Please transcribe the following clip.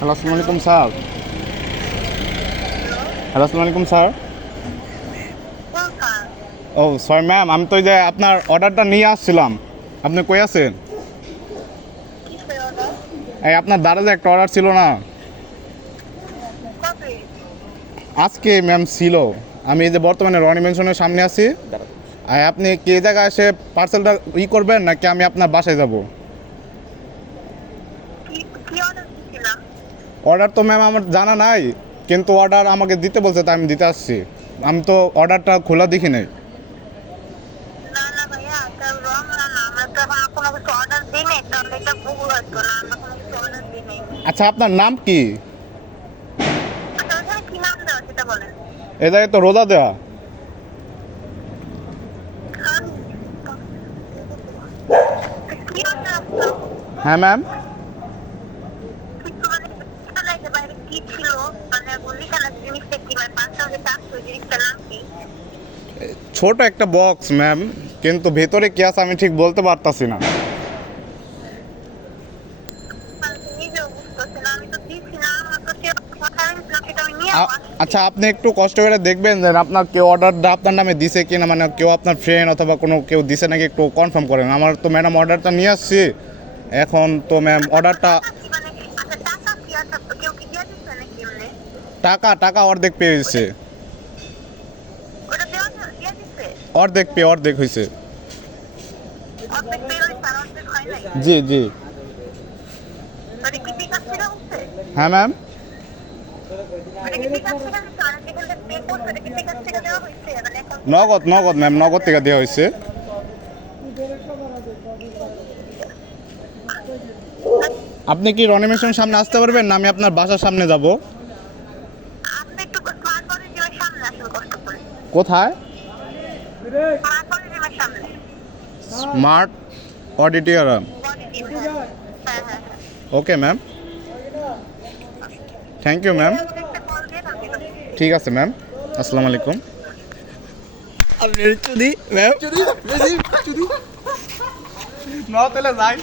Hello, আসসালামু আলাইকুম sir. Hello, আসসালামু আলাইকুম স্যার। ও সরি ম্যাম, আমি তো ওই যে আপনার অর্ডারটা নিয়ে আসছিলাম। আপনি কই আছেন? এই আপনার দ্বারা যে একটা অর্ডার ছিল না, আজকে ম্যাম ছিল। আমি এই যে বর্তমানে রনি মেনশনের সামনে আছি। আর আপনি কে জায়গায় এসে পার্সেলটা করবেন নাকি আমি আপনার বাসায় যাব? অর্ডার তো ম্যাম আমার জানা নাই, কিন্তু অর্ডার আমাকে দিতে বলছে, তাই আমি দিতে আসছি। আমি তো অর্ডারটা খোলা দেখি নাই। আচ্ছা, আপনার নাম কি? এ জায়গায় তো রোদা দেওয়া। হ্যাঁ ম্যাম, ছোট একটা বক্স ম্যাম, কিন্তু ভেতরে কি আছে আমি ঠিক বলতে পারতাছি না। আচ্ছা, আপনি একটু কষ্ট করে দেখবেন যে আপনার কেউ অর্ডারটা আপনার নামে দিছে কিনা, মানে কেউ আপনার ফ্রেন্ড অথবা কোনো কেউ দিছে নাকি, একটু কনফার্ম করেন। আমার তো ম্যাডাম অর্ডারটা নিয়ে আসছি, এখন তো ম্যাম অর্ডারটা টাকা টাকা অর্ধেক পেয়েছে। অর্ধেক হয়েছে। জি জি। হ্যাঁ ম্যাম, নগদ নগদ ম্যাম, নগদ থেকে দেওয়া হয়েছে। আপনি কি রনিমেশন সামনে আসতে পারবেন না আমি আপনার বাসার সামনে যাব? কোথায়? Smart auditorium. Okay ma'am, thank you ma'am. ঠিক আছে ম্যাম, আসসালামু আলাইকুম। আপনি চুদি ম্যাম চুদি চুদি ন তাহলে যাই।